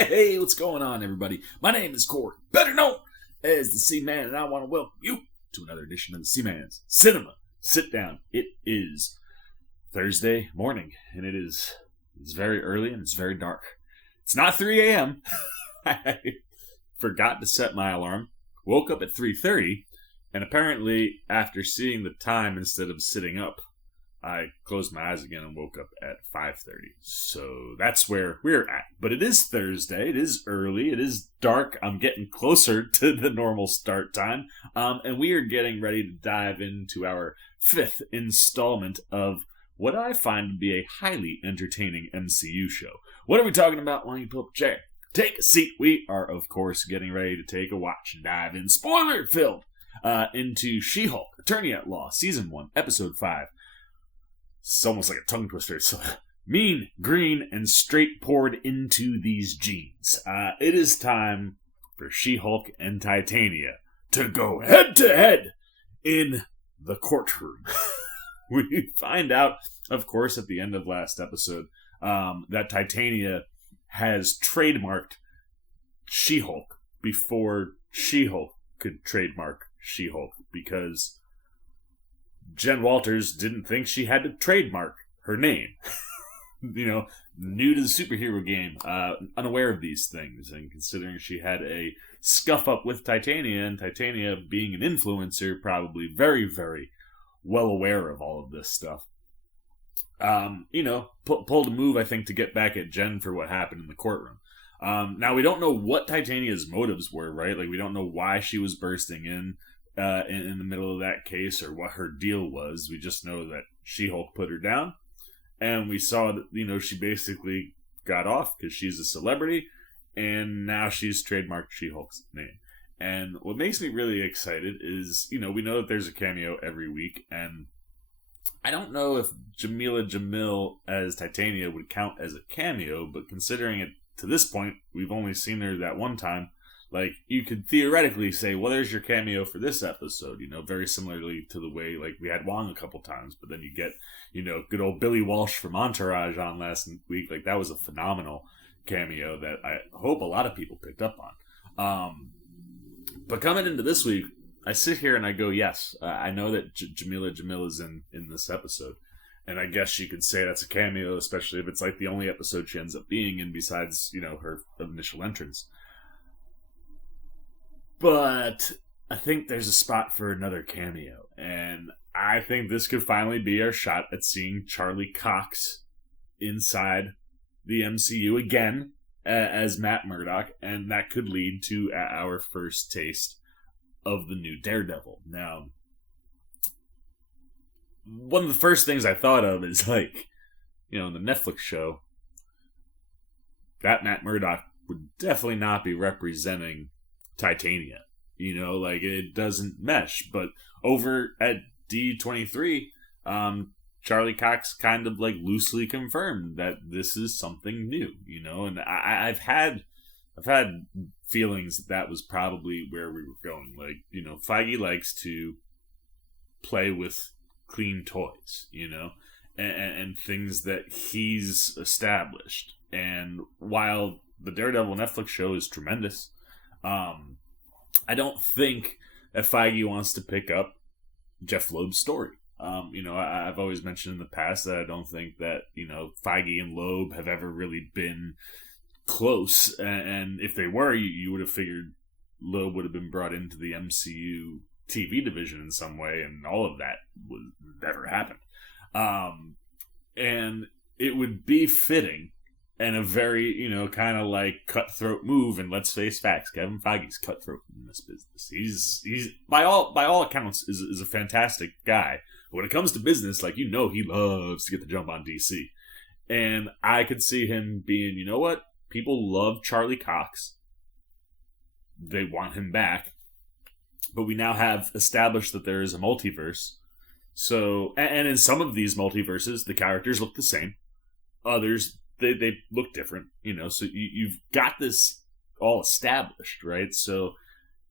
Hey, what's going on, everybody? My name is Corey, better known as the Seaman, and I want to welcome you to another edition of the Seaman's Cinema Sit Down. It is Thursday morning, and it's very early and it's very dark. It's not 3 a.m. I forgot to set my alarm, woke up at 3:30, and apparently after seeing the time instead of sitting up, I closed my eyes again and woke up at 5:30. So that's where we're at. But it is Thursday. It is early. It is dark. I'm getting closer to the normal start time. And we are getting ready to dive into our fifth installment of what I find to be a highly entertaining MCU show. What are we talking about? Why don't you pull up a chair? Take a seat. We are, of course, getting ready to take a watch and dive in, spoiler-filled, into She-Hulk, Attorney at Law, Season 1, Episode 5. It's almost like a tongue twister. So, mean, green, and straight poured into these jeans. It is time for She-Hulk and Titania to go head-to-head in the courtroom. We find out, of course, at the end of last episode, that Titania has trademarked She-Hulk before She-Hulk could trademark She-Hulk, because Jen Walters didn't think she had to trademark her name. New to the superhero game, unaware of these things, and considering she had a scuff-up with Titania, and Titania being an influencer, probably very, very well aware of all of this stuff. Pulled a move, I think, to get back at Jen for what happened in the courtroom. Now, we don't know what Titania's motives were, right? Like, we don't know why she was bursting in the middle of that case, or what her deal was. We just know that She-Hulk put her down, and we saw that, she basically got off because she's a celebrity, and now she's trademarked She-Hulk's name. And what makes me really excited is, we know that there's a cameo every week, and I don't know if Jamila Jamil as Titania would count as a cameo, but considering it to this point, we've only seen her that one time. Like, you could theoretically say, well, there's your cameo for this episode, very similarly to the way, like, we had Wong a couple times, but then you get, good old Billy Walsh from Entourage on last week. Like, that was a phenomenal cameo that I hope a lot of people picked up on. But coming into this week, I sit here and I go, yes, I know that Jamila Jamil is in this episode, and I guess you could say that's a cameo, especially if it's, like, the only episode she ends up being in besides, her initial entrance. But I think there's a spot for another cameo, and I think this could finally be our shot at seeing Charlie Cox inside the MCU again as Matt Murdock, and that could lead to our first taste of the new Daredevil. Now, one of the first things I thought of is, like, in the Netflix show, that Matt Murdock would definitely not be representing Titania. It doesn't mesh. But over at D23, Charlie Cox kind of, like, loosely confirmed that this is something new, and I've had feelings that was probably where we were going. Like, Feige likes to play with clean toys, and things that he's established. And while the Daredevil Netflix show is tremendous, I don't think that Feige wants to pick up Jeff Loeb's story. I've always mentioned in the past that I don't think that, Feige and Loeb have ever really been close. And if they were, you would have figured Loeb would have been brought into the MCU TV division in some way, and all of that would never happen. And it would be fitting and a very, kind of like cutthroat move. And let's face facts, Kevin Feige's cutthroat in this business. He's by all accounts is a fantastic guy. But when it comes to business, like, he loves to get the jump on DC. And I could see him being, you know what? People love Charlie Cox. They want him back. But we now have established that there is a multiverse. So, and in some of these multiverses, the characters look the same. Others, they look different, so you've got this all established, right? So,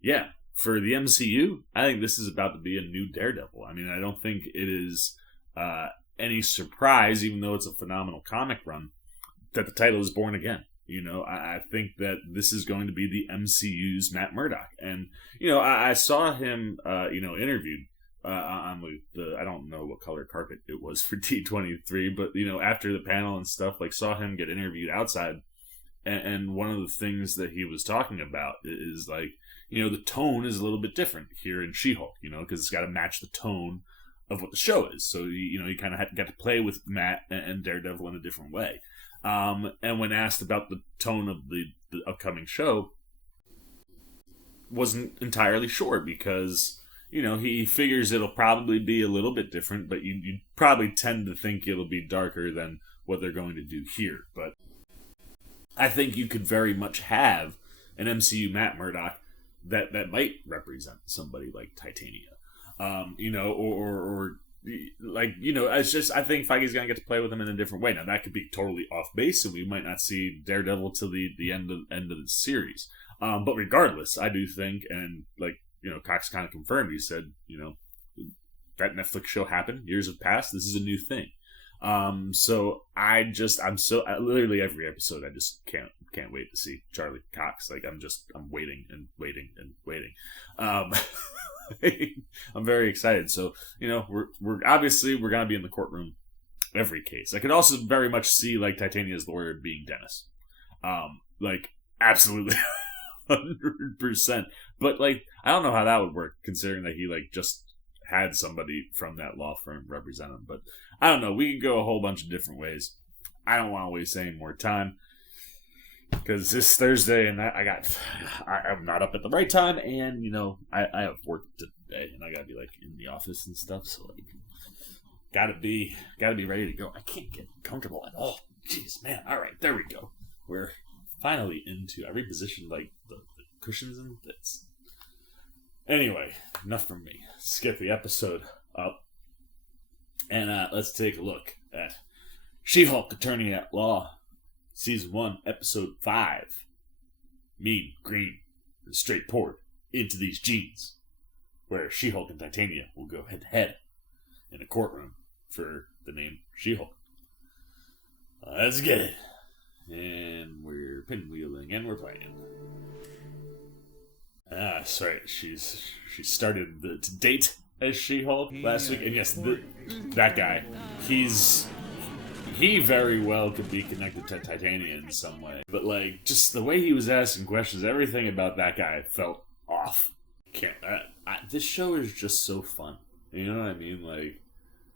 yeah, for the MCU, I think this is about to be a new Daredevil. I mean, I don't think it is any surprise, even though it's a phenomenal comic run, that the title is Born Again. I think that this is going to be the MCU's Matt Murdock. And, I saw him, interviewed on the, I don't know what color carpet it was for D23, but, after the panel and stuff, like, saw him get interviewed outside. And one of the things that he was talking about is, like, the tone is a little bit different here in She-Hulk, because it's got to match the tone of what the show is. So, you kind of got to play with Matt and Daredevil in a different way. And when asked about the tone of the upcoming show, wasn't entirely sure because, he figures it'll probably be a little bit different, but you probably tend to think it'll be darker than what they're going to do here. But I think you could very much have an MCU Matt Murdock that might represent somebody like Titania, or it's just, I think Feige's gonna get to play with him in a different way. Now that could be totally off base, and we might not see Daredevil till the end of the series. But regardless, I do think, and Cox kind of confirmed. He said, that Netflix show happened. Years have passed. This is a new thing. So literally every episode, I just can't wait to see Charlie Cox. Like, I'm waiting and waiting and waiting. I'm very excited. So, we're obviously we're going to be in the courtroom every case. I could also very much see, like, Titania's lawyer being Dennis. Absolutely 100%. But, like, I don't know how that would work, considering that he, like, just had somebody from that law firm represent him. But I don't know. We could go a whole bunch of different ways. I don't want to waste any more time because this Thursday, and I'm not up at the right time, and I have work today, and I gotta be like in the office and stuff. So like, gotta be ready to go. I can't get comfortable at all. Jeez, man. All right, there we go. We're finally into. I repositioned like the cushions and bits. Anyway, enough from me. Let's get the episode up. And let's take a look at She-Hulk Attorney at Law, Season 1, Episode 5. Mean, green, and straight poured into these jeans, where She-Hulk and Titania will go head-to-head in a courtroom for the name She-Hulk. Let's get it. And we're pinwheeling, and we're playing. That's right. She started to date as She-Hulk last week, and yes, that guy, he very well could be connected to Titania in some way. But like, just the way he was asking questions, everything about that guy felt off. This show is just so fun. You know what I mean? Like,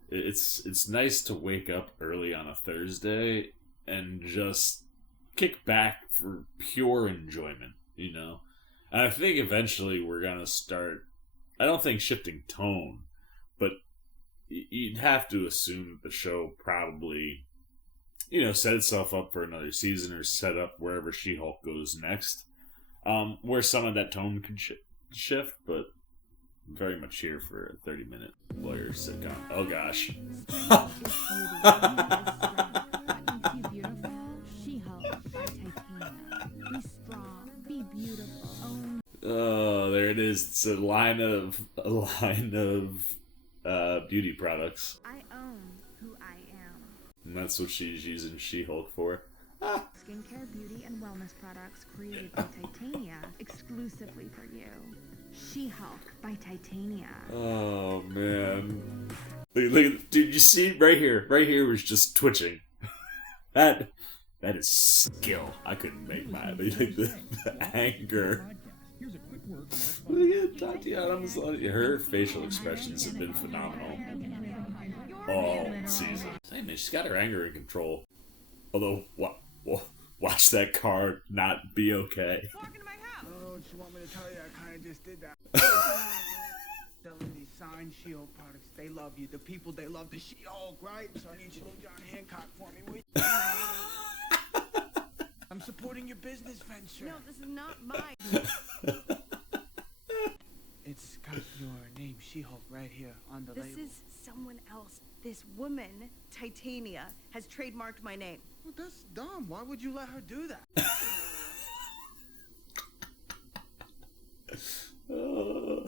it's nice to wake up early on a Thursday and just kick back for pure enjoyment. And I think eventually we're going to start, I don't think shifting tone, but you'd have to assume that the show probably, set itself up for another season or set up wherever She-Hulk goes next, where some of that tone could shift, but I'm very much here for a 30-minute lawyer sitcom. Oh, gosh. Oh, there it is. It's a line of beauty products. I own who I am. And that's what she's using She-Hulk for. Skincare, beauty, and wellness products created by Titania exclusively for you. She-Hulk by Titania. Oh, man. Look, dude, you see right here? Right here was just twitching. That is skill. I couldn't make mine. The anger. Look at Tatiana's, her facial expressions have been phenomenal all season. Hey man, she's got her anger in control. Although, watch that car not be okay. Walk into my house. Oh, you want me to tell you? I kind of just did that. Selling these signed She-Hulk products. They love you. The people, they love the She-Hulk, right? So I need you to look John Hancock for me, will you? I'm supporting your business venture. No, this is not mine. It's got your name, She-Hulk, right here on the label. This is someone else. This woman, Titania, has trademarked my name. Well, that's dumb. Why would you let her do that? The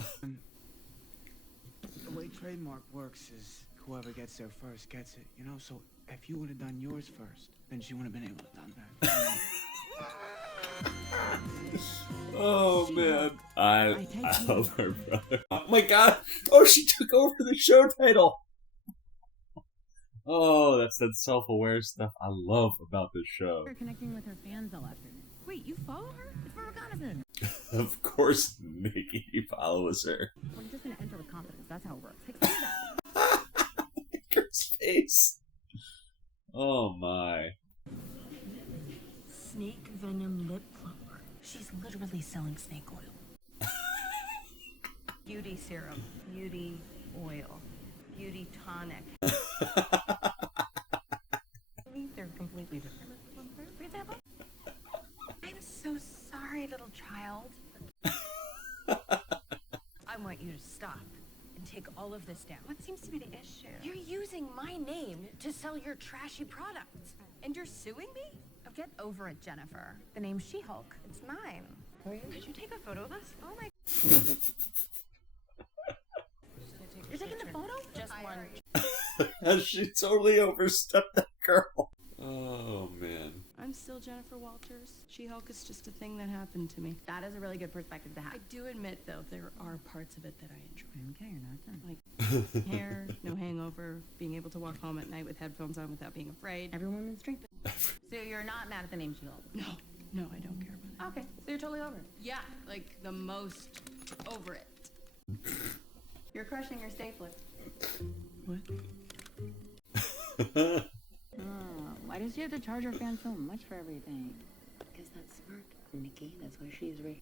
way trademark works is whoever gets there first gets it, So if you would have done yours first, then she wouldn't have been able to have done that. Oh man, I love her brother. Oh my god! Oh, she took over the show title. Oh, that's that self-aware stuff I love about this show. We're connecting with her fans all afternoon. Wait, you follow her? It's for reconnaissance. Of course, Nikki follows her. We're just gonna enter with confidence. That's how it works. Hey, say that. Girl's face. Oh my. Snake venom lip plumper. She's literally selling snake oil. Beauty serum, beauty oil, beauty tonic. They're completely different. For example, I'm so sorry, little child. I want you to stop and take all of this down. What seems to be the issue? You're using my name to sell your trashy products, and you're suing me? Oh, get over it, Jennifer. The name's She-Hulk. It's mine. Could you take a photo of us? Oh my. You're taking the photo? Just one. She totally overstepped that girl. Oh man. I'm still Jennifer Walters. She-Hulk is just a thing that happened to me. That is a really good perspective to have. I do admit, though, there are parts of it that I enjoy. Okay, you're not done. Like hair, no hangover, being able to walk home at night with headphones on without being afraid. Every woman's dream. So you're not mad at the name She-Hulk? No, I don't care about it. Okay, so you're totally over it. Yeah, like the most over it. You're crushing your stapler. What? Why does she have to charge her fans so much for everything? Because that's smart, Nikki. That's why she's rich.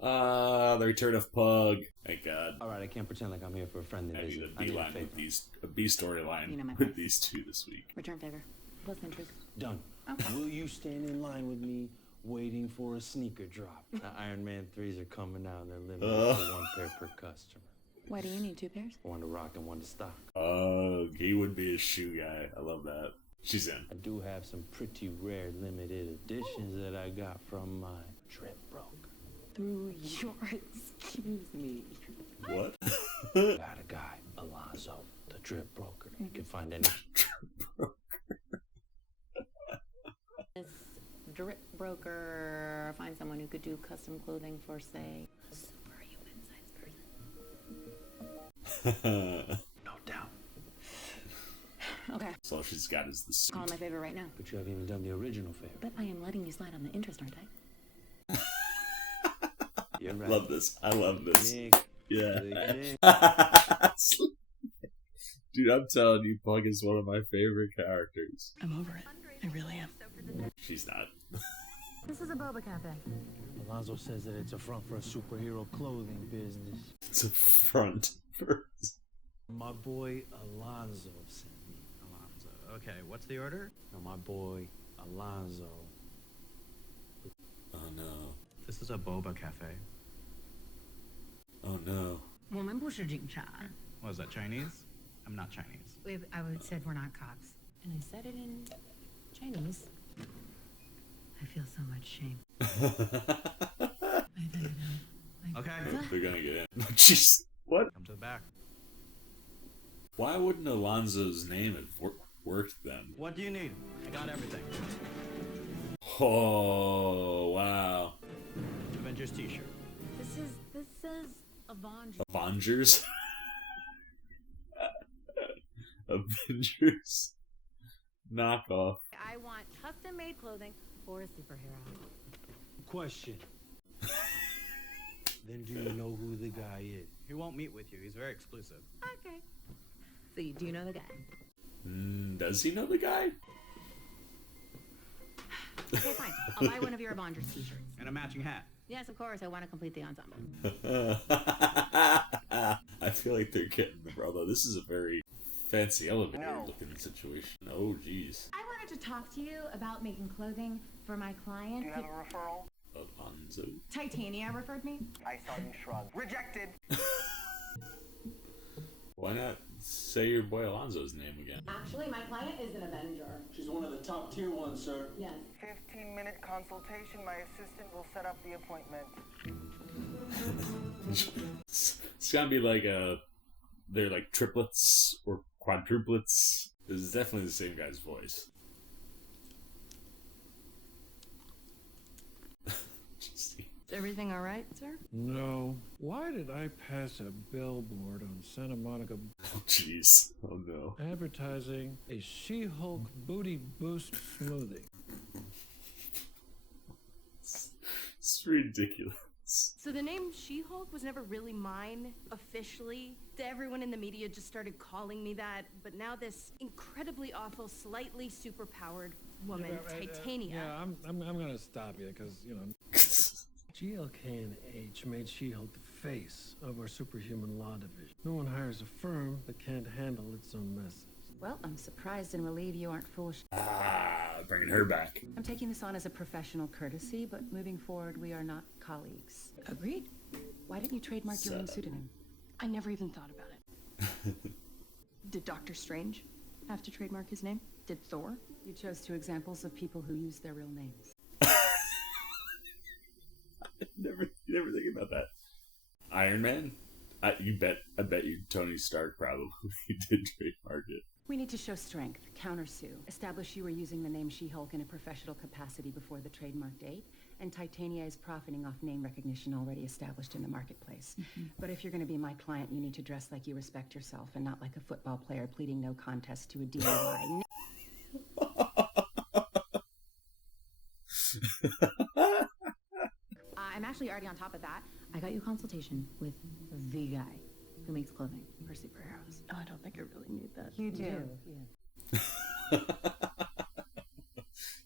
The return of Pug. Thank God. Alright, I can't pretend like I'm here for a friendly I visit. need a I need a beeline favor. with a B storyline You know my with price. these two this week. Return favor. Plus interest. Done. Okay. Will you stand in line with me waiting for a sneaker drop? The Iron Man 3s are coming out and they're limited to one pair per customer. Why do you need two pairs? One to rock and one to stock. Oh, he would be a shoe guy. I love that. She's in. I do have some pretty rare limited editions that I got from my drip broker. Through your excuse me. What? Got a guy, Alonzo, the drip broker. You can find any This drip broker find someone who could do custom clothing for, say, a superhuman size person. no doubt. Okay, So all she's got is the suit. call my favor right now. But you haven't even done the original favor. But I am letting you slide on the interest, aren't I? You're right. Love this. I love this. Nick, Yeah. dig it in. Dude, I'm telling you, Pug is one of my favorite characters. I'm over it. I really am. She's not. This is a boba cafe. Alonzo says that it's a front for a superhero clothing business. It's a front first. My boy Alonzo sent me. Alonzo. Okay, what's the order? No, my boy Alonzo. Oh no. This is a boba cafe. Oh no. 我们不是警察. What is that, Chinese? I'm not Chinese. I would said we're not cops. And I said it in Chinese. I feel so much shame. Okay, They're gonna get in. Jeez. What? come to the back. Why wouldn't Alonzo's name have worked then? What do you need? I got everything. Oh, wow. Avengers t-shirt. This says Avengers. Avengers? Avengers? Knockoff. I want custom-made clothing for a superhero. Question. Then do you know who the guy is? He won't meet with you. He's very exclusive. Okay. So do you know the guy? Does he know the guy? Okay, fine. I'll buy one of your Avengers t-shirts. And a matching hat. Yes, of course. I want to complete the ensemble. I feel like they're getting the brother. This is a very fancy elevator looking situation. Oh, jeez. I wanted to talk to you about making clothing for my client. Do you have a referral? Alonzo. Titania referred me. I saw you shrug. Rejected. Why not say your boy Alonzo's name again? Actually, my client is an Avenger. She's one of the top tier ones, sir. Yes. 15-minute consultation. My assistant will set up the appointment. It's gonna be like they're like triplets or quadruplets. This is definitely the same guy's voice. everything all right, sir? No. Why did I pass a billboard on Santa Monica Oh, jeez. Oh, no. advertising a She-Hulk booty boost smoothie? It's ridiculous. So the name She-Hulk was never really mine, officially. Everyone in the media just started calling me that, but now this incredibly awful, slightly superpowered woman, Titania. Yeah, I'm gonna stop you because, you know, GLK&H made She-Hulk the face of our superhuman law division. No one hires a firm that can't handle its own messes. Well, I'm surprised and relieved you aren't foolish. Bringing her back. I'm taking this on as a professional courtesy, but moving forward, we are not colleagues. Agreed. Why didn't you trademark your own pseudonym? I never even thought about it. Did Doctor Strange have to trademark his name? Did Thor? You chose two examples of people who use their real names. You never think about that. Iron Man? I bet you Tony Stark probably did trademark it. We need to show strength, countersue, establish you were using the name She-Hulk in a professional capacity before the trademark date, and Titania is profiting off name recognition already established in the marketplace. But if you're going to be my client, you need to dress like you respect yourself and not like a football player pleading no contest to a DUI. I'm actually already on top of that. I got you a consultation with the guy who makes clothing for superheroes. Oh, I don't think I really need that. You do.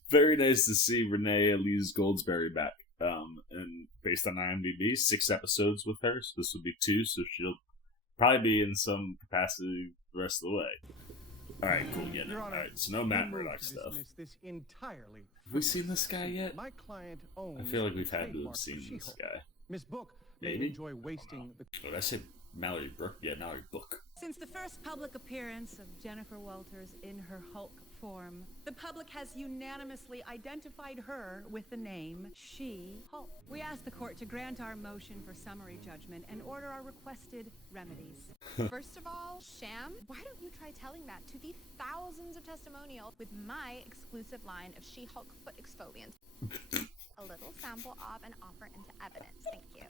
Very nice to see Renee Elise Goldsberry back. And based on IMDb, 6 episodes with her. So this will be 2, so she'll probably be in some capacity the rest of the way. All right, cool. Yeah, no, all right. So no Matt Murdock stuff. This entirely. Have we seen this guy yet? My client owns I feel like we've had to trademark have seen for this She-Hulk. guy. Miss Book may Maybe? enjoy wasting the. Oh, did I say Mallory Brooke? Yeah, Mallory Book. Since the first public appearance of Jennifer Walters in her Hulk form, the public has unanimously identified her with the name She-Hulk. We ask the court to grant our motion for summary judgment and order our requested remedies. First of all, Sham, why don't you try telling that to the thousands of testimonials with my exclusive line of She-Hulk foot exfoliant? A little sample of and offer into evidence. Thank you.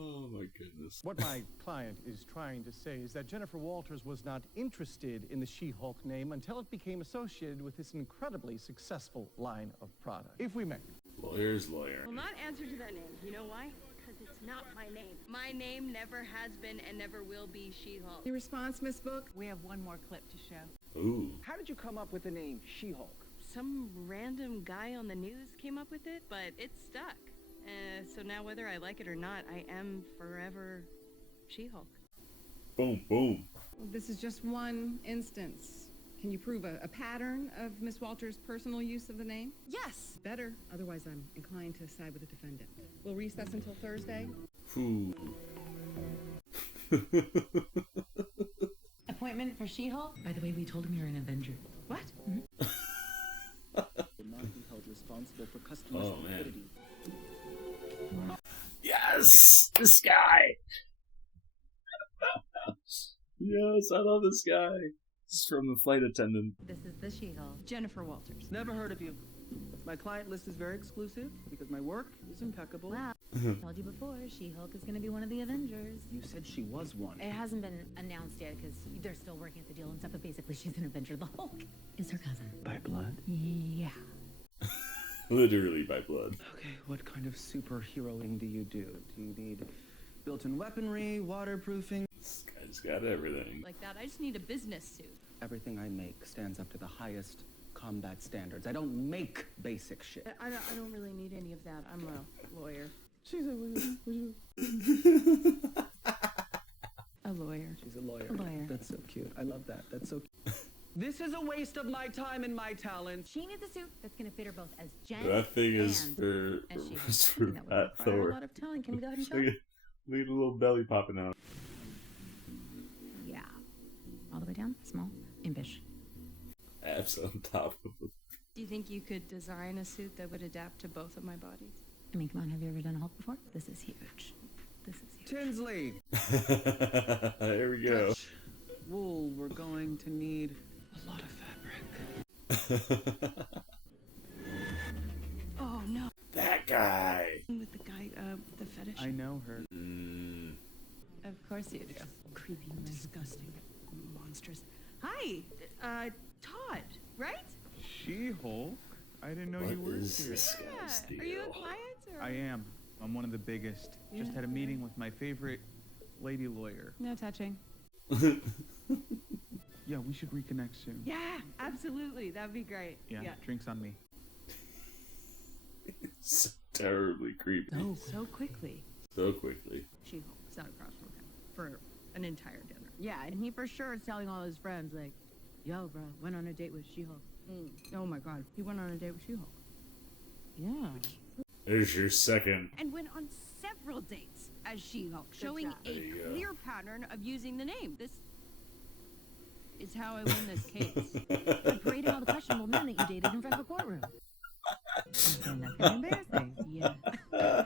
Oh my goodness. What my client is trying to say is that Jennifer Walters was not interested in the She-Hulk name until it became associated with this incredibly successful line of product. If we may. Lawyer's lawyer. Will not answer to that name. You know why? Because it's not my name. My name never has been and never will be She-Hulk. Your response, Miss Book? We have one more clip to show. Ooh. How did you come up with the name She-Hulk? Some random guy on the news came up with it, but it stuck. So now whether I like it or not, I am forever She-Hulk. Boom, boom. This is just one instance. Can you prove a pattern of Miss Walters' personal use of the name? Yes. Better. Otherwise, I'm inclined to side with the defendant. We'll recess until Thursday. Ooh. Appointment for She-Hulk? By the way, we told him you're an Avenger. What? Will not be held responsible for customers' liquidity. Yes! This guy! Yes, I love this guy. This is from the flight attendant. This is the She-Hulk. Jennifer Walters. Never heard of you. My client list is very exclusive because my work is impeccable. Wow. Told you before, She-Hulk is going to be one of the Avengers. You said she was one. It hasn't been announced yet because they're still working at the deal and stuff, but basically she's an Avenger. The Hulk is her cousin. By blood? Yeah. Literally by blood. Okay, what kind of superheroing do you do? Do you need built-in weaponry, waterproofing? This guy's got everything. Like that, I just need a business suit. Everything I make stands up to the highest combat standards. I don't make basic shit. I don't really need any of that. I'm a lawyer. She's a lawyer. She's a lawyer. A lawyer. That's so cute. I love that. That's so cute. This is a waste of my time and my talent. She needs a suit that's going to fit her both as Jen That thing is and for, as She-Hulk. is for That would Pat require Thor. a lot of talent. Can we go ahead and show? Look at a little belly popping out. Yeah. All the way down, small, impish. Abs on top of it. Do you think you could design a suit that would adapt to both of my bodies? I mean, come on, have you ever done a Hulk before? This is huge. This is huge. Tinsley. There we go. Wool, we're going to need a lot of fabric. Oh no. That guy. With the guy, the fetish. I know her. Of course you do. Creepy, disgusting, monstrous. Hi, Todd, right? She-Hulk? I didn't know What you worked is here. this guy's Are you a deal? client or? I am. I'm one of the biggest. Just had a meeting with my favorite lady lawyer. No touching. Yeah, we should reconnect soon. Yeah, absolutely. That'd be great. Yeah, drinks on me. So terribly creepy. So quickly. So quickly. She-Hulk sat across from him for an entire dinner. Yeah, and he for sure is telling all his friends, like, yo, bro, went on a date with She-Hulk. Oh my god, he went on a date with She-Hulk. Yeah. There's your second. And went on several dates as She-Hulk, showing There a you go. clear pattern of using the name. This is how I win this case. By parading all the questionable men that you dated in front of a courtroom. Okay, nothing embarrassing. Yeah.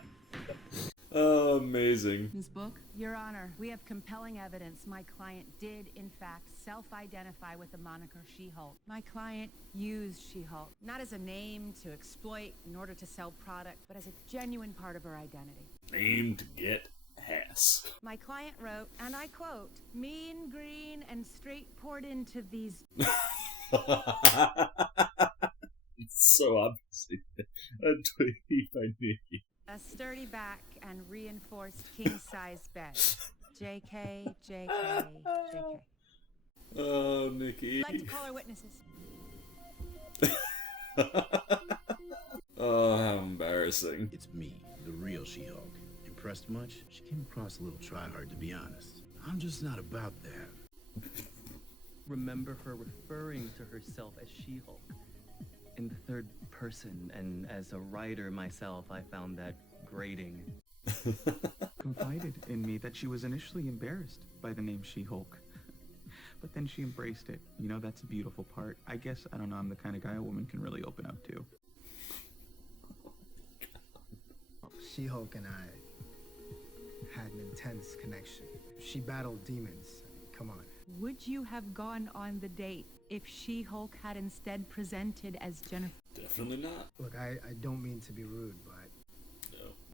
Oh, amazing. This book? Your Honor, we have compelling evidence my client did, in fact, self-identify with the moniker She-Hulk. My client used She-Hulk, not as a name to exploit in order to sell product, but as a genuine part of her identity. Aim to get ass. My client wrote, and I quote, mean, green, and straight poured into these... It's so obviously a tweet by Nikki. a sturdy back and reinforced king-size bed. JK, JK, JK. Oh, Nikki. I'd like to call our witnesses. Oh, how embarrassing. It's me, the real She-Hulk. Impressed much? She came across a little try-hard, to be honest. I'm just not about that. Remember her referring to herself as She-Hulk in the third person, and as a writer myself, I found that grating. Confided in me that she was initially embarrassed by the name She-Hulk. But then she embraced it. You know, that's a beautiful part. I guess, I don't know, I'm the kind of guy a woman can really open up to. She-Hulk and I had an intense connection. She battled demons. Come on. Would you have gone on the date if She-Hulk had instead presented as Jennifer? Definitely not. Look, I don't mean to be rude, but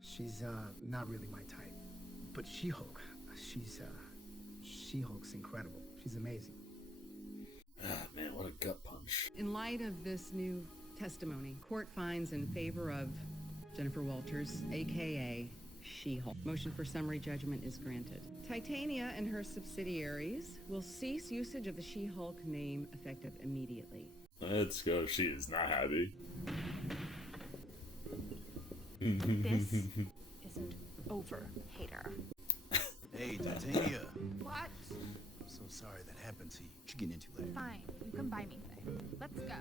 she's not really my type. But She-Hulk, She-Hulk's incredible. She's amazing. Ah, man, what a gut punch. In light of this new testimony, court finds in favor of Jennifer Walters, aka She-Hulk. Motion for summary judgment is granted. Titania and her subsidiaries will cease usage of the She-Hulk name effective immediately. Let's go. She is not happy. This isn't over, hater. Hey, Titania. What? I'm so sorry that happened to you. What you getting into later? Fine, you can buy me things. Let's go.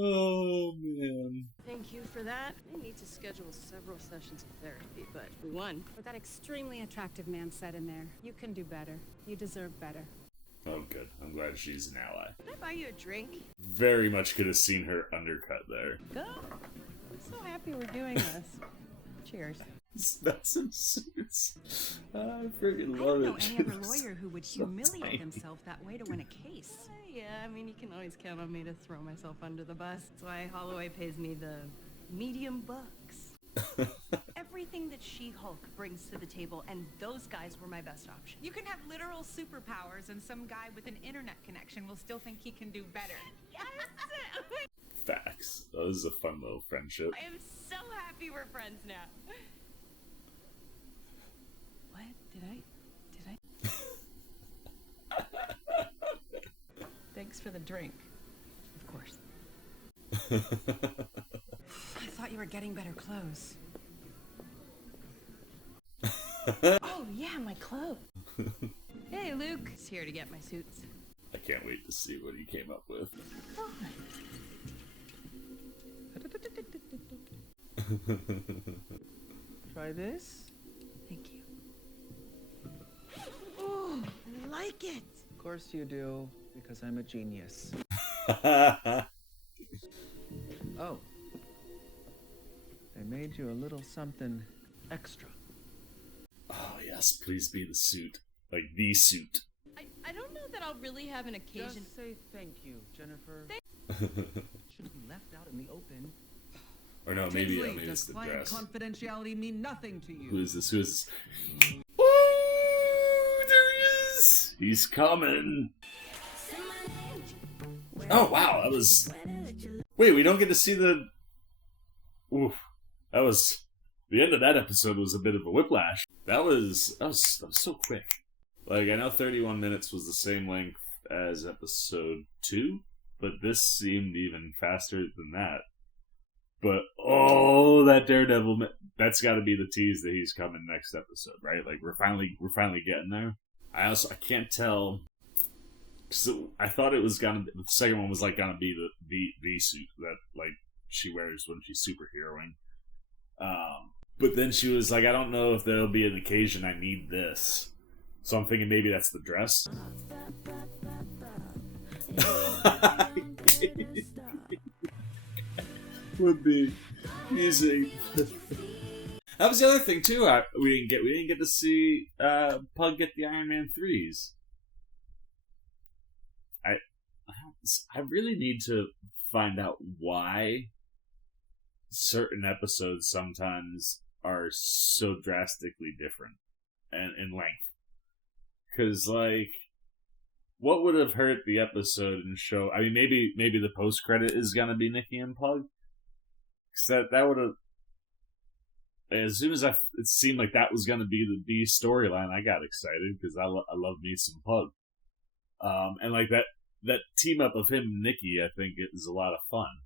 Oh, man. Thank you for that. I need to schedule several sessions of therapy, but we won. What that extremely attractive man said in there, you can do better. You deserve better. Oh, good. I'm glad she's an ally. Can I buy you a drink? Very much could have seen her undercut there. Good. I'm so happy we're doing this. Cheers. That's some suits. I freaking I love don't know it. any other lawyer who would humiliate himself that way to win a case. Yeah, I mean, you can always count on me to throw myself under the bus. That's why Holloway pays me the medium bucks. Everything that She-Hulk brings to the table, and those guys were my best option. You can have literal superpowers, and some guy with an internet connection will still think he can do better. Yes! Facts. That was a fun little friendship. I am so happy we're friends now. What? Did I? Thanks for the drink. Of course. I thought you were getting better clothes. Oh, yeah, my clothes. Hey, Luke. He's here to get my suits. I can't wait to see what he came up with. Try this? Thank you. Oh, I like it. Of course you do, because I'm a genius. Oh. I made you a little something extra. Oh, yes. Please be the suit. Like, the suit. I I don't know that I'll really have an occasion. Just say thank you, Jennifer. Shouldn't be left out in the open. Or no, maybe Tinsley, it's does the client dress. confidentiality mean nothing to you? Who is this? Who is this? Ooh, there he is! He's coming! Oh, wow, that was... Wait, we don't get to see the... Oof. That was... The end of that episode was a bit of a whiplash. That was so quick. Like, I know 31 minutes was the same length as episode 2, but this seemed even faster than that. But, oh, that Daredevil, that's gotta be the tease that he's coming next episode, right? Like, we're finally getting there. I can't tell, so I thought it was gonna be, the second one was like gonna be the suit that, like, she wears when she's superheroing. But then she was like, I don't know if there'll be an occasion I need this. So I'm thinking maybe that's the dress. Would be easy. That was the other thing too. We didn't get to see Pug get the Iron Man 3s. I really need to find out why certain episodes sometimes are so drastically different and in length. Because, like, what would have hurt the episode and show... I mean, maybe the post-credit is going to be Nikki and Pug. Because that would have... As soon as it seemed like that was going to be the B storyline, I got excited, because I love me some Pug. And, like, that team-up of him and Nikki, I think, is a lot of fun.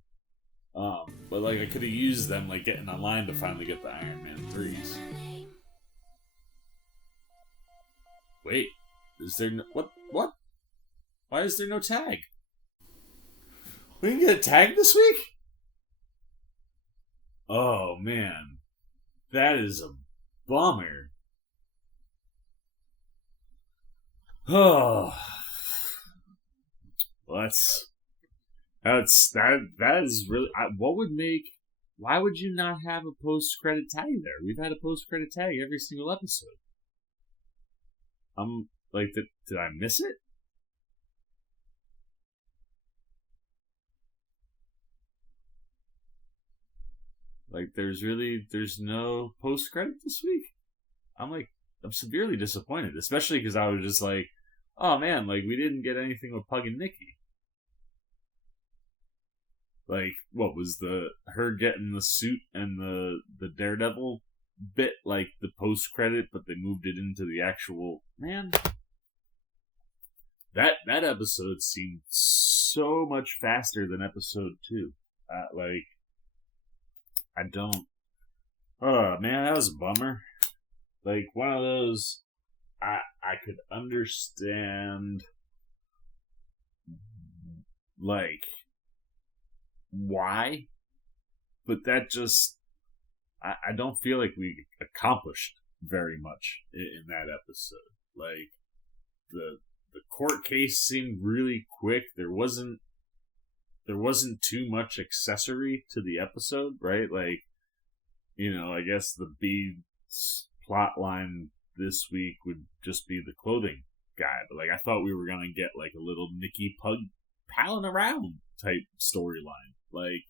But, like, I could have used them, like, getting online to finally get the Iron Man 3s. Wait, is there no... What? Why is there no tag? We didn't get a tag this week? Oh, man. That is a bummer. Oh. Well, that is really... what would make... Why would you not have a post-credit tag there? We've had a post-credit tag every single episode. Like, did I miss it? Like, there's no post-credit this week? I'm severely disappointed, especially because I was just like, oh man, like, we didn't get anything with Pug and Nikki. Like, what was her getting the suit and the Daredevil bit, like, the post-credit, but they moved it into the actual... Man, that episode seemed so much faster than episode 2. Like, I don't... Oh, man, that was a bummer. Like, one of those... I could understand... Like... why, but that just I don't feel like we accomplished very much in that episode. Like, the court case seemed really quick. There wasn't too much accessory to the episode, right? Like, you know, I guess the B plot line this week would just be the clothing guy, but like, I thought we were gonna get like a little Nikki Pug palling around type storyline. Like,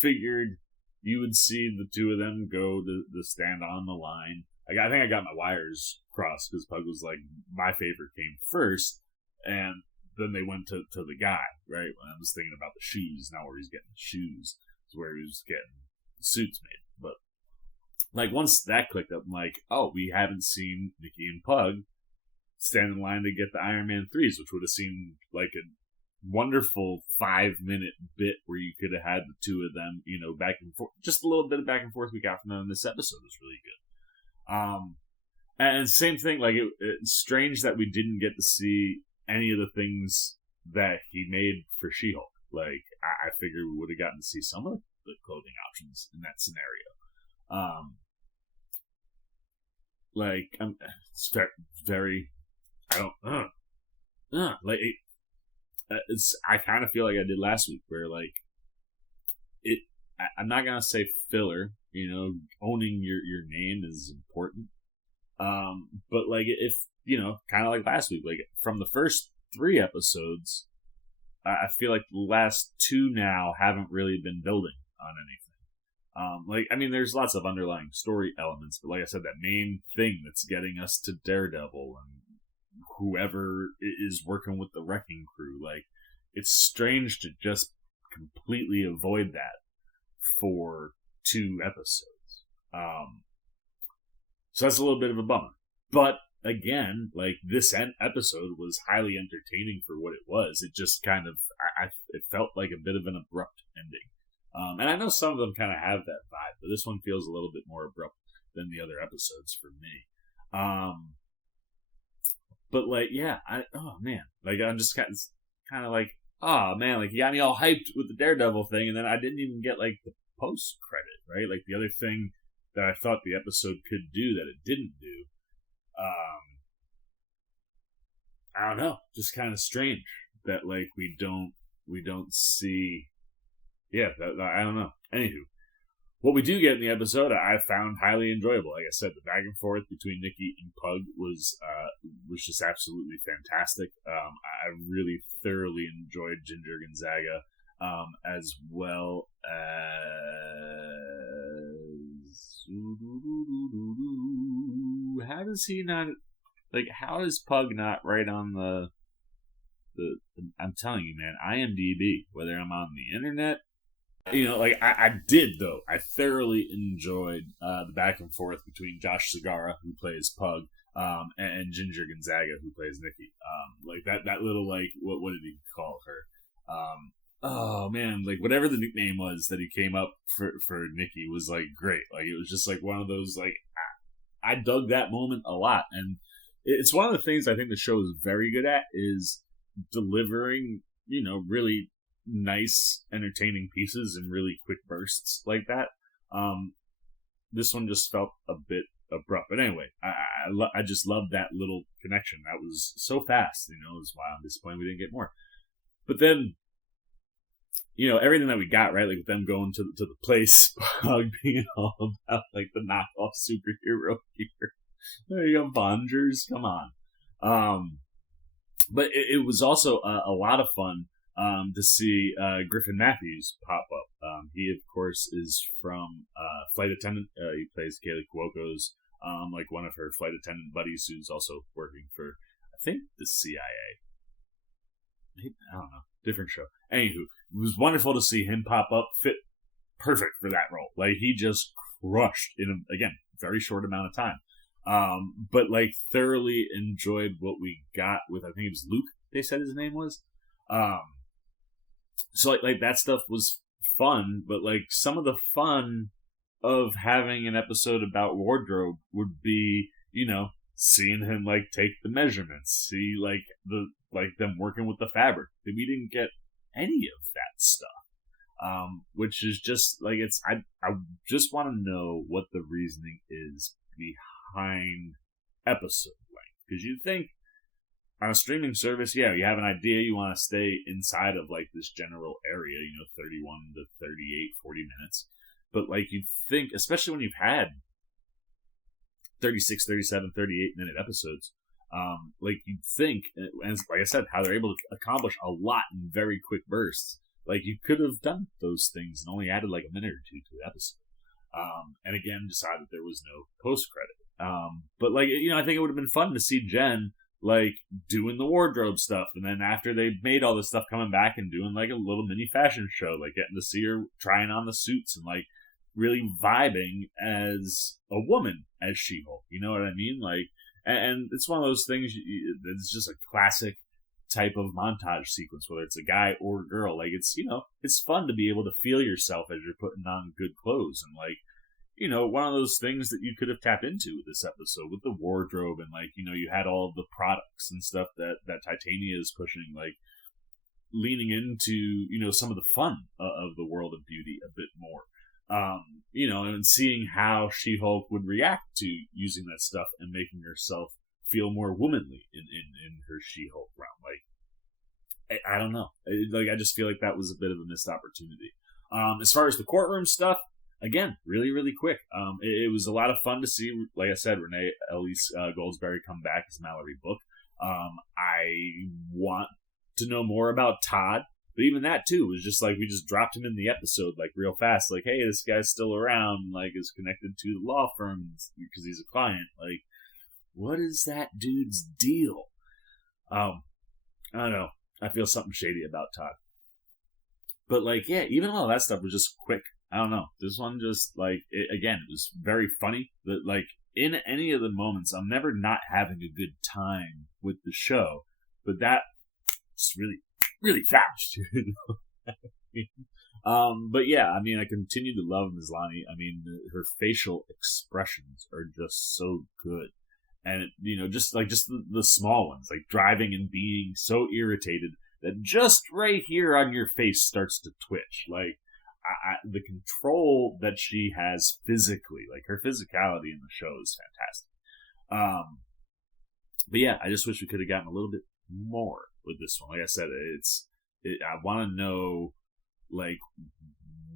figured you would see the two of them go to stand on the line. Like, I think I got my wires crossed because Pug was like, my favorite came first, and then they went to the guy, right? When I was thinking about the shoes, not where he's getting the shoes, is where he was getting the suits made. But like, once that clicked up, I'm like, oh, we haven't seen Nikki and Pug stand in line to get the Iron Man 3s, which would have seemed like a wonderful 5-minute bit where you could have had the two of them, you know, back and forth, just a little bit of back and forth we got from them. This episode was really good. And same thing, like, it's strange that we didn't get to see any of the things that he made for She-Hulk. Like, I figured we would have gotten to see some of the clothing options in that scenario. Like, it's very, I don't, like, I kind of feel like I did last week, where, like, I'm not gonna say filler, you know, owning your name is important. But like, if kind of like last week, like from the first 3 episodes, I feel like the last 2 now haven't really been building on anything. There's lots of underlying story elements, but like I said, that main thing that's getting us to Daredevil and whoever is working with the Wrecking Crew, like, it's strange to just completely avoid that for 2 episodes. So that's a little bit of a bummer. But again, like, this episode was highly entertaining for what it was. It just kind of, it felt like a bit of an abrupt ending. And I know some of them kind of have that vibe, but this one feels a little bit more abrupt than the other episodes for me. But like, yeah, I'm just kind of like, oh man, like, you got me all hyped with the Daredevil thing, and then I didn't even get like the post credit, right? Like, the other thing that I thought the episode could do that it didn't do. I don't know, just kind of strange that like we don't see. Yeah, I don't know. Anywho, what we do get in the episode, I found highly enjoyable. Like I said, the back and forth between Nikki and Pug was just absolutely fantastic. I really thoroughly enjoyed Ginger Gonzaga, as well as how does he not, like, how is Pug not right on the I'm telling you, man, IMDb, whether I'm on the internet. Like, I did, though. I thoroughly enjoyed the back and forth between Josh Segarra, who plays Pug, and Ginger Gonzaga, who plays Nikki. Like, that little, like, what did he call her? Oh, man, like, whatever the nickname was that he came up for Nikki was, like, great. Like, it was just, like, one of those, like, I dug that moment a lot. And it's one of the things I think the show is very good at, is delivering, really nice, entertaining pieces in really quick bursts like that. This one just felt a bit abrupt, but anyway, I just loved that little connection. That was so fast, is why I'm disappointed we didn't get more. But then, everything that we got, right, like with them going to the place, Pug being all about like the knockoff superhero here. There you go, Bongers, come on. But it was also a lot of fun to see Griffin Matthews pop up. He, of course, is from Flight Attendant. He plays Kaylee Cuoco's, like, one of her flight attendant buddies who's also working for, I think, the CIA. Maybe, I don't know. Different show. Anywho, it was wonderful to see him pop up. Fit perfect for that role. Like, he just crushed in, again, very short amount of time. But, like, thoroughly enjoyed what we got with, I think it was Luke, they said his name was. So like that stuff was fun, but like some of the fun of having an episode about wardrobe would be, seeing him like take the measurements, see like them working with the fabric. We didn't get any of that stuff. Which is just like, I just want to know what the reasoning is behind episode length, because you'd think on a streaming service, yeah, you have an idea, you want to stay inside of like this general area, 31 to 38, 40 minutes. But like, you'd think, especially when you've had 36, 37, 38 minute episodes, like you'd think, and like I said, how they're able to accomplish a lot in very quick bursts. Like, you could have done those things and only added like a minute or two to the episode. And again, decided there was no post credit. But like, I think it would have been fun to see Jen like doing the wardrobe stuff, and then after they made all this stuff, coming back and doing like a little mini fashion show, like getting to see her trying on the suits and like really vibing as a woman as She-Hulk. You know what I mean? Like, and it's one of those things. It's just a classic type of montage sequence, whether it's a guy or a girl. Like, it's it's fun to be able to feel yourself as you're putting on good clothes, and like, one of those things that you could have tapped into with this episode with the wardrobe, and like, you had all of the products and stuff that Titania is pushing, like leaning into, some of the fun of the world of beauty a bit more. And seeing how She-Hulk would react to using that stuff and making herself feel more womanly in her She-Hulk realm. Like, I don't know. I just feel like that was a bit of a missed opportunity. As far as the courtroom stuff, again, really, really quick. It was a lot of fun to see, like I said, Renee Elise Goldsberry come back as Mallory Book. I want to know more about Todd, but even that too was just like we just dropped him in the episode like real fast, like, hey, this guy's still around, like is connected to the law firm because he's a client. Like, what is that dude's deal? I don't know. I feel something shady about Todd. But like, yeah, even all that stuff was just quick. I don't know. This one just like it was very funny. That like in any of the moments, I'm never not having a good time with the show, but that just really, really fast. You know? But yeah, I mean, I continue to love Ms. Lonnie. I mean, her facial expressions are just so good, and you know, just the small ones, like driving and being so irritated that just right here on your face starts to twitch, like. The control that she has physically, like her physicality in the show is fantastic. But yeah, I just wish we could have gotten a little bit more with this one. Like I said, I want to know like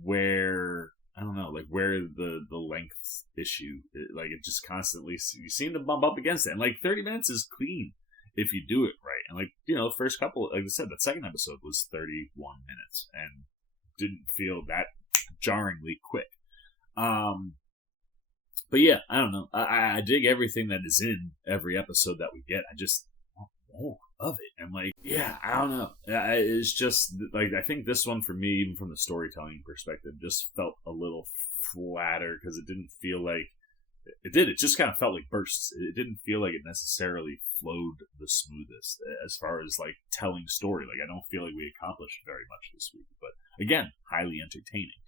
where, I don't know, like where the length issue, like it just constantly, you seem to bump up against it. And like 30 minutes is clean if you do it right. And like, you know, the first couple, like I said, that second episode was 31 minutes and didn't feel that jarringly quick. But yeah, I don't know. I dig everything that is in every episode that we get. I just want more of it. And like, yeah, I don't know. It's just like, I think this one for me, even from the storytelling perspective, just felt a little flatter because it didn't feel like it just kind of felt like bursts. It didn't feel like it necessarily flowed the smoothest as far as like telling story. Like I don't feel like we accomplished very much this week, but again, highly entertaining.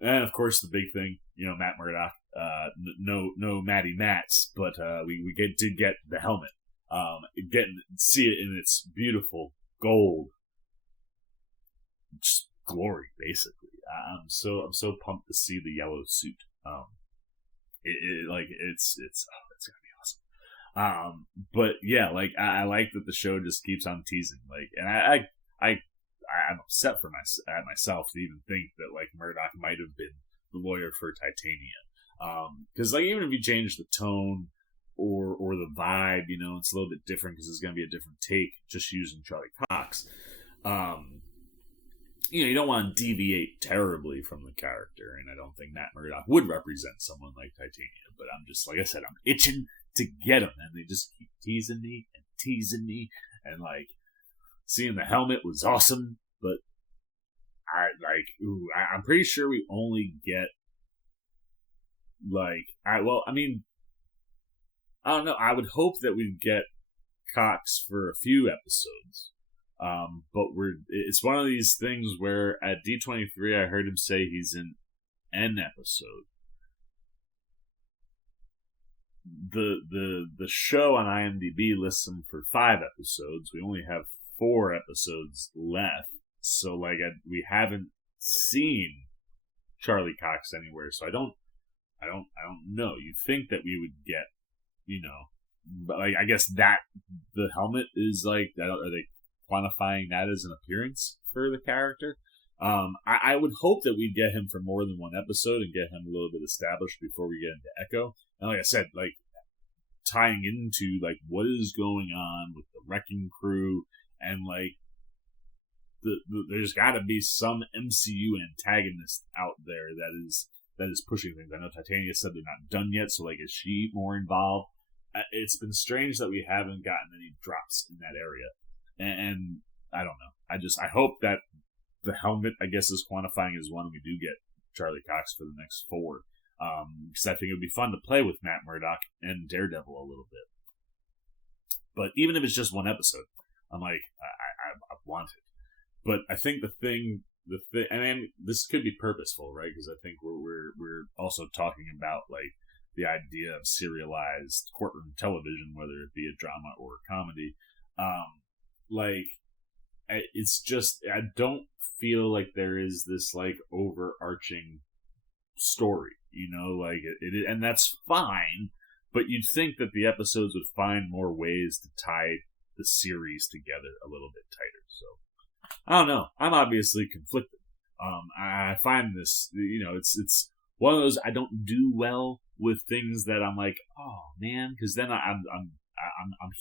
And of course the big thing, you know, Matt Murdock, no Matty Matts, but we did get the helmet, see it in its beautiful gold just glory, basically. I'm so pumped to see the yellow suit. It's gonna be awesome. But yeah, like I like that the show just keeps on teasing, like, and I'm upset for myself to even think that like Murdoch might have been the lawyer for Titania, because like even if you change the tone or the vibe, you know, it's a little bit different because it's gonna be a different take just using Charlie Cox. You know, you don't want to deviate terribly from the character, and I don't think Matt Murdock would represent someone like Titania, but I'm just, like I said, I'm itching to get him, and they just keep teasing me, and like, seeing the helmet was awesome, but I'm pretty sure we only get, like, I don't know, I would hope that we'd get Cox for a few episodes. But it's one of these things where at D23 I heard him say he's in an episode. The show on IMDb lists him for 5 episodes. We only have 4 episodes left, so like we haven't seen Charlie Cox anywhere. So I don't know. You'd think that we would get, you know, but like I guess that the helmet is like, are they quantifying that as an appearance for the character? I would hope that we'd get him for more than 1 episode and get him a little bit established before we get into Echo. And like I said, like tying into like what is going on with the wrecking crew, and like there's got to be some MCU antagonist out there that is pushing things. I know Titania said they're not done yet, so like is she more involved? It's been strange that we haven't gotten any drops in that area. And I don't know. I hope that the helmet, I guess, is quantifying as one. We do get Charlie Cox for the next 4. Because I think it would be fun to play with Matt Murdock and Daredevil a little bit. But even if it's just 1 episode, I'm like, I want it. But I think the thing, I mean, this could be purposeful, right? Because I think we're also talking about like the idea of serialized courtroom television, whether it be a drama or a comedy. Like, it's just, I don't feel like there is this like overarching story, you know, like it, and that's fine, but you'd think that the episodes would find more ways to tie the series together a little bit tighter. So I don't know, I'm obviously conflicted, I find this, it's one of those, I don't do well with things that I'm like, oh man, because then I'm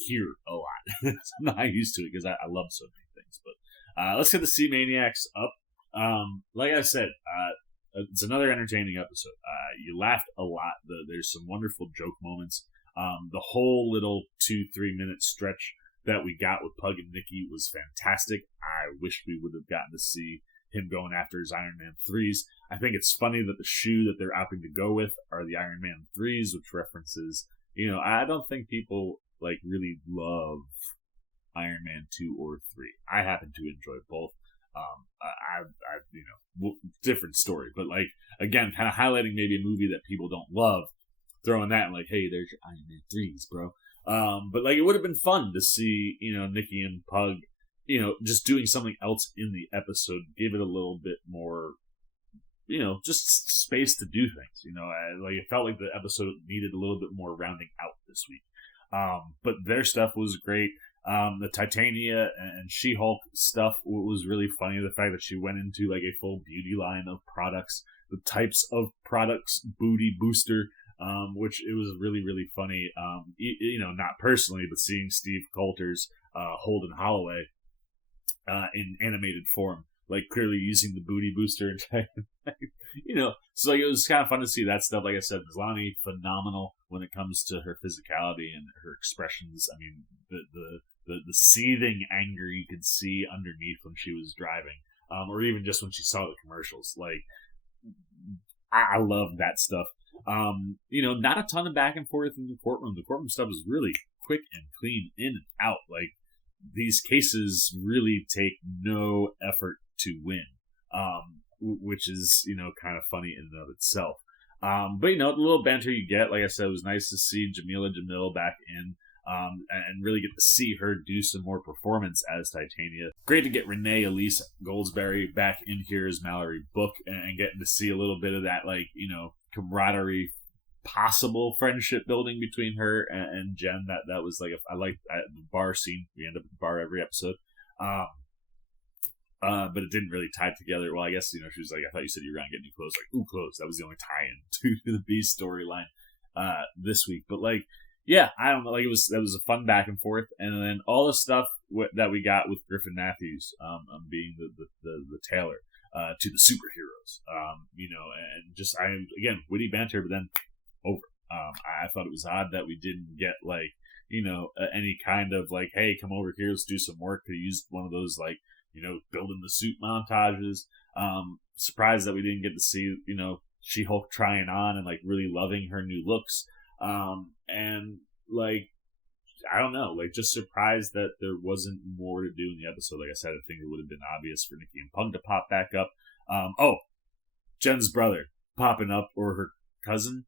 here a lot. I'm not used to it because I love so many things. But let's get the Sea Maniacs up. Like I said, it's another entertaining episode. You laughed a lot. There's some wonderful joke moments. The whole little 2-3 minute stretch that we got with Pug and Nikki was fantastic. I wish we would have gotten to see him going after his Iron Man 3s. I think it's funny that the shoe that they're opting to go with are the Iron Man 3s, which references, I don't think people like really love Iron Man 2 or 3. I happen to enjoy both. Different story, but like, again, kind of highlighting maybe a movie that people don't love, throwing that and like, hey, there's your Iron Man 3s, bro. But like, it would have been fun to see, Nikki and Pug, just doing something else in the episode, give it a little bit more, just space to do things. Like, it felt like the episode needed a little bit more rounding out this week. But their stuff was great. The Titania and She-Hulk stuff was really funny. The fact that she went into like a full beauty line of products, the types of products, booty booster, which it was really, really funny. Not personally, but seeing Steve Coulter's Holden Holloway in animated form, like clearly using the booty booster and so like, it was kind of fun to see that stuff. Like I said, Maslany, phenomenal when it comes to her physicality and her expressions. I mean, the seething anger you could see underneath when she was driving, or even just when she saw the commercials. Like, I love that stuff. Not a ton of back and forth in the courtroom. The courtroom stuff is really quick and clean, in and out. Like, these cases really take no effort to win, which is, kind of funny in and of itself. But, the little banter you get, like I said, it was nice to see Jamila Jamil back in, and really get to see her do some more performance as Titania. Great to get Renee Elise Goldsberry back in here as Mallory Book, and getting to see a little bit of that, like, camaraderie, possible friendship building between her and Jen. That was like, I liked the bar scene. We end up at the bar every episode. But it didn't really tie together. Well, I guess, she was like, I thought you said you were going to get new clothes. Like, ooh, clothes. That was the only tie-in to the B storyline this week. But, like, yeah, I don't know. Like, that was a fun back and forth. And then all the stuff that we got with Griffin Matthews being the tailor to the superheroes. And just, again, witty banter, but then over. I thought it was odd that we didn't get, like, any kind of, like, hey, come over here, let's do some work. They used one of those, like, building the suit montages. Surprised that we didn't get to see, She-Hulk trying on and like really loving her new looks. And like, I don't know, like, just surprised that there wasn't more to do in the episode. Like I said, I think it would have been obvious for Nikki and Pug to pop back up. Jen's brother popping up, or her cousin.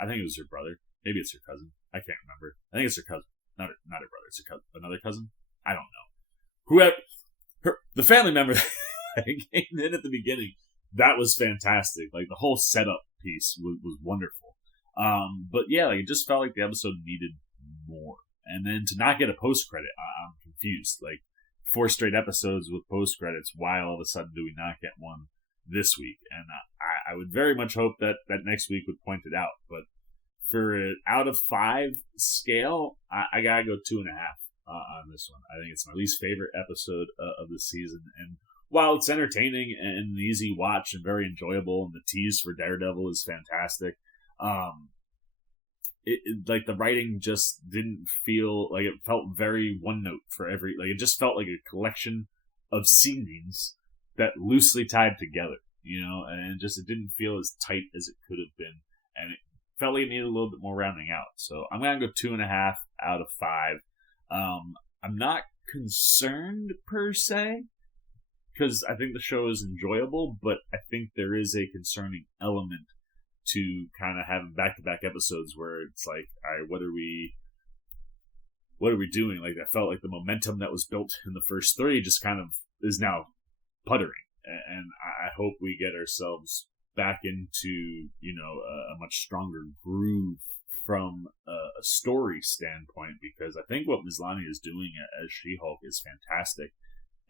I think it was her brother. Maybe it's her cousin. I can't remember. I think it's her cousin. Not her brother. It's her cousin. Another cousin? I don't know. Whoever. The family member that came in at the beginning, that was fantastic. Like, the whole setup piece was wonderful. But yeah, like, it just felt like the episode needed more. And then to not get a post-credit, I'm confused. Like, 4 straight episodes with post-credits, why all of a sudden do we not get one this week? And I would very much hope that next week would point it out. But for an out of 5 scale, I gotta go 2.5. On this one. I think it's my least favorite episode of the season, and while it's entertaining and an easy watch and very enjoyable, and the tease for Daredevil is fantastic, like, the writing just didn't feel like, it felt very one note for every, like, it just felt like a collection of scenes that loosely tied together, and just, it didn't feel as tight as it could have been, and it felt like it needed a little bit more rounding out. So I'm gonna go 2.5 out of 5. I'm not concerned per se, because I think the show is enjoyable, but I think there is a concerning element to kind of having back-to-back episodes where it's like, all right, what are we doing? Like, I felt like the momentum that was built in the first 3 just kind of is now puttering, and I hope we get ourselves back into, a much stronger groove from a story standpoint, because I think what Maslany is doing as She-Hulk is fantastic,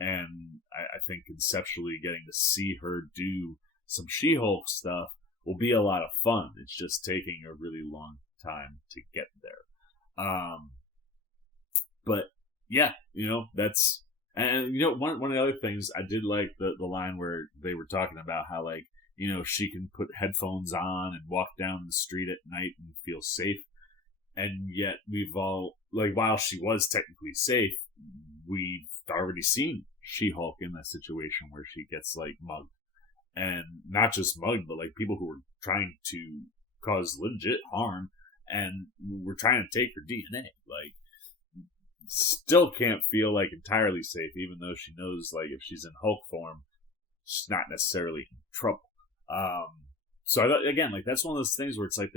And I think conceptually getting to see her do some She-Hulk stuff will be a lot of fun. It's just taking a really long time to get there. But yeah, that's, and one of the other things I did like the line where they were talking about how, like, she can put headphones on and walk down the street at night and feel safe. And yet we've all, like, while she was technically safe, we've already seen She-Hulk in that situation where she gets, like, mugged. And not just mugged, but, like, people who were trying to cause legit harm and were trying to take her DNA. Like, still can't feel, like, entirely safe, even though she knows, like, if she's in Hulk form, she's not necessarily in trouble. So again, like, that's one of those things where it's like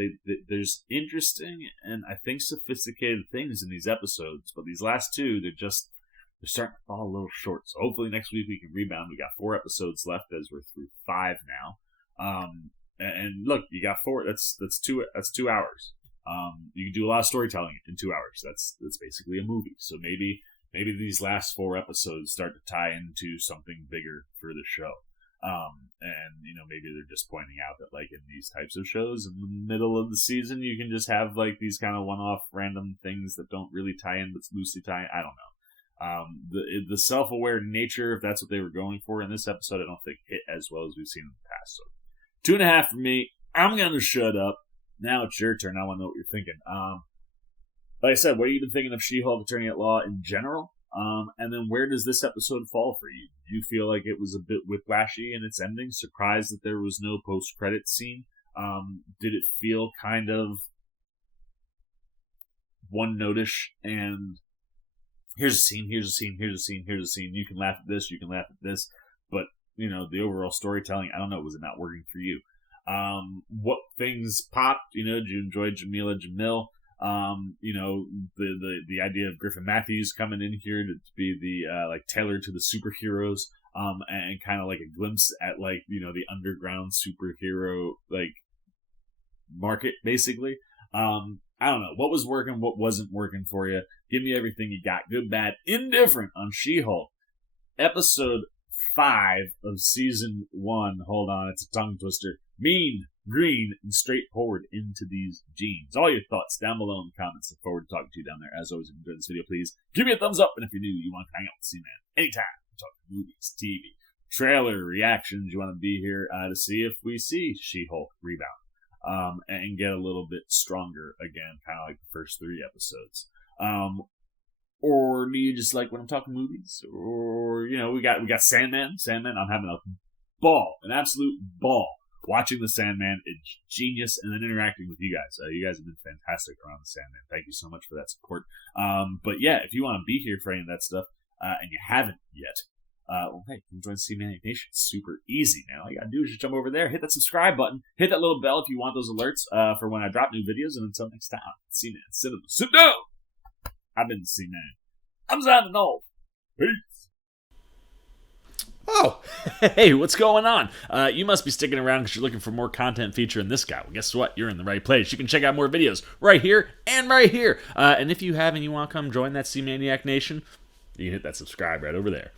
there's interesting and I think sophisticated things in these episodes, but these last two, they're starting to fall a little short. So hopefully next week we can rebound. We got 4 episodes left as we're through 5 now. And look, you got 4. That's 2 hours. You can do a lot of storytelling in 2 hours. That's basically a movie. So maybe these last 4 episodes start to tie into something bigger for the show. And maybe they're just pointing out that, like, in these types of shows in the middle of the season, you can just have, like, these kind of one-off random things that don't really tie in, but loosely tie in. I don't know. The self-aware nature, if that's what they were going for in this episode, I don't think hit as well as we've seen in the past. So 2.5 for me. I'm gonna shut up. Now it's your turn. I want to know what you're thinking. Like I said, what have you been thinking of She-Hulk Attorney at Law in general? And then where does this episode fall for you? Do you feel like it was a bit whiplashy in its ending? Surprised that there was no post-credit scene? Did it feel kind of one-notish and here's a scene, here's a scene, here's a scene, here's a scene. You can laugh at this, you can laugh at this. But, the overall storytelling, I don't know, was it not working for you? What things popped? Did you enjoy Jamila Jamil? The idea of Griffin Matthews coming in here to be the like tailored to the superheroes, and kind of like a glimpse at, like, the underground superhero, like, market, basically. I don't know what was working, what wasn't working for you. Give me everything you got, good, bad, indifferent, on She-Hulk, episode 5 of season 1. Hold on, it's a tongue twister. Mean, green, and straightforward into these jeans. All your thoughts down below in the comments. Look forward to talking to you down there. As always, if you enjoyed this video, please give me a thumbs up. And if you're new, you want to hang out with C-Man anytime. We're talking movies, TV, trailer reactions. You want to be here to see if we see She-Hulk rebound. And get a little bit stronger again, kind of like the first 3 episodes. Or do you just like when I'm talking movies? Or, we got Sandman. I'm having a ball, an absolute ball, watching the Sandman. It's genius, and then interacting with you guys. You guys have been fantastic around the Sandman. Thank you so much for that support. But yeah, if you want to be here for any of that stuff, and you haven't yet, well, hey, come join C-Man Nation. It's super easy, man. All you gotta do is just jump over there, hit that subscribe button, hit that little bell if you want those alerts for when I drop new videos. And until next time, C-Man, sit down. I've been C-Man. I'm signing off. Peace. Oh, hey, what's going on? You must be sticking around because you're looking for more content featuring this guy. Well, guess what? You're in the right place. You can check out more videos right here and right here. And if you have and you want to come join that C-Maniac Nation, you can hit that subscribe right over there.